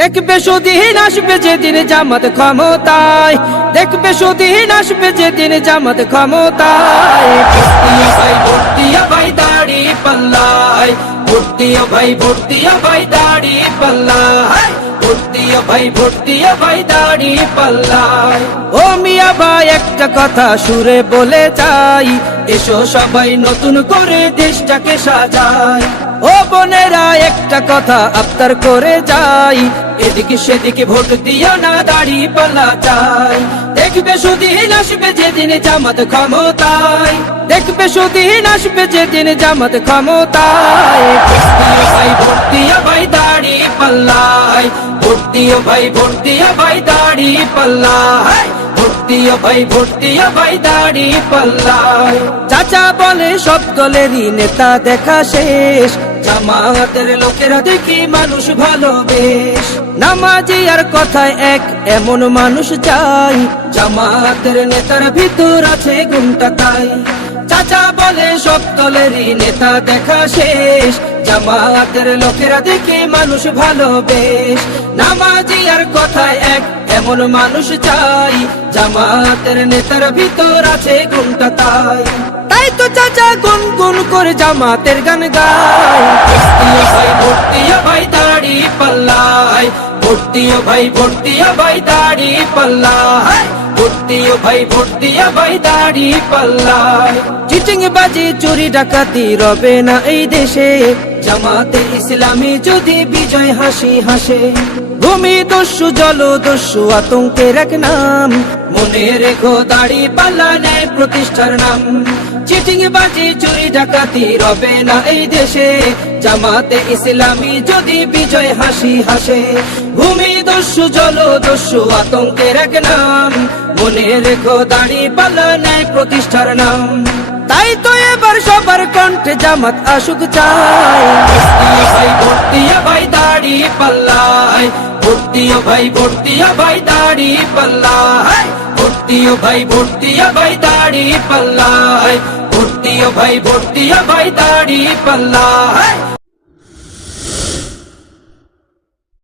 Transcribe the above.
দেখবে সুদিন আসবে যেদিন জামাত ক্ষমতায়, দেখবে সুদিন আসবে যেদিন জামাত ক্ষমতায়। ভর্তিয়া ভাই দাড়ি পাল্লায়, ভর্তিয়া ভাই দাড়ি পাল্লায়, ভর্তিয়া ভাই দাড়ি পাল্লায়। ও মিয়া ভাই একটা কথা সুরে বলে যাই, এসো সবাই নতুন করে দেশটাকে সাজাই। ও বোনেরা একটা কথা আবদার করে যাই, এদিকে সেদিকে ভোট দিও না, দাড়ি পাল্লা চাই। দেখবে সুদিন আসবে যেদিন জামাত ক্ষমতায়, দেখবে সুদিন আসবে যেদিন জামাত ক্ষমতায়। ভর্তিয়া ভাই দাড়ি পাল্লায়, ভর্তিয়া ভাই দাড়ি পাল্লায়, ভর্তিয়া ভাই দাড়ি পাল্লায়। চাচা বলে সব দলেরই নেতা দেখা শেষ, জামাতের লোকেরা দেখি মানুষ ভালো বেশ। নামাজি আর কথায় এক এমন মানুষ চাই, জামাতের নেতার ভিতর আছে গুণটা তাই। চাচা বলে সব দলেরই নেতা দেখা শেষ, জামাতের লোকেরা দেখে মানুষ ভালো বেশ। নামাজি আর কথায় এক এমন মানুষ চাই, জামাতের নেতার ভিতর আছে গুণটা তাই। তাই তো চাচা গুন গুন করে জামাতের গান গায়। ভর্তিয়া ভাই দাড়ি পাল্লায়, ভর্তিয়া ভাই দাড়ি পাল্লায়, ভর্তিয়া ভাই দাড়ি পাল্লায়। চিটিং বাজি চুরি ডাকাতি রবে না এই দেশে, জামাতে ইসলামী যদি বিজয় হাসি হাসে। ভূমি দস্যু জল দস্যু আতঙ্কের এক নাম, মনে রেখো দাড়ি পাল্লা ন্যায় প্রতিষ্ঠার নাম। চিটিং বাজি চুরি ডাকাতি রবে না এই দেশে, জামাতে ইসলামী যদি বিজয় হাসি হাসে। ভূমি দস্যু জল দস্যু আতঙ্কের এক নাম, মনে রেখো দাড়ি পাল্লা ন্যায় প্রতিষ্ঠার নাম। তাই তো এবার সবার কণ্ঠে জামাত আসুক চাই। ভর্তিয়া ভাই দাড়ি পাল্লায়, ভর্তিয়া ভাই দাড়ি পাল্লায়, ভর্তিয়া ভাই দাড়ি পাল্লায়, ভর্তিয়া ভাই দাড়ি পাল্লায়।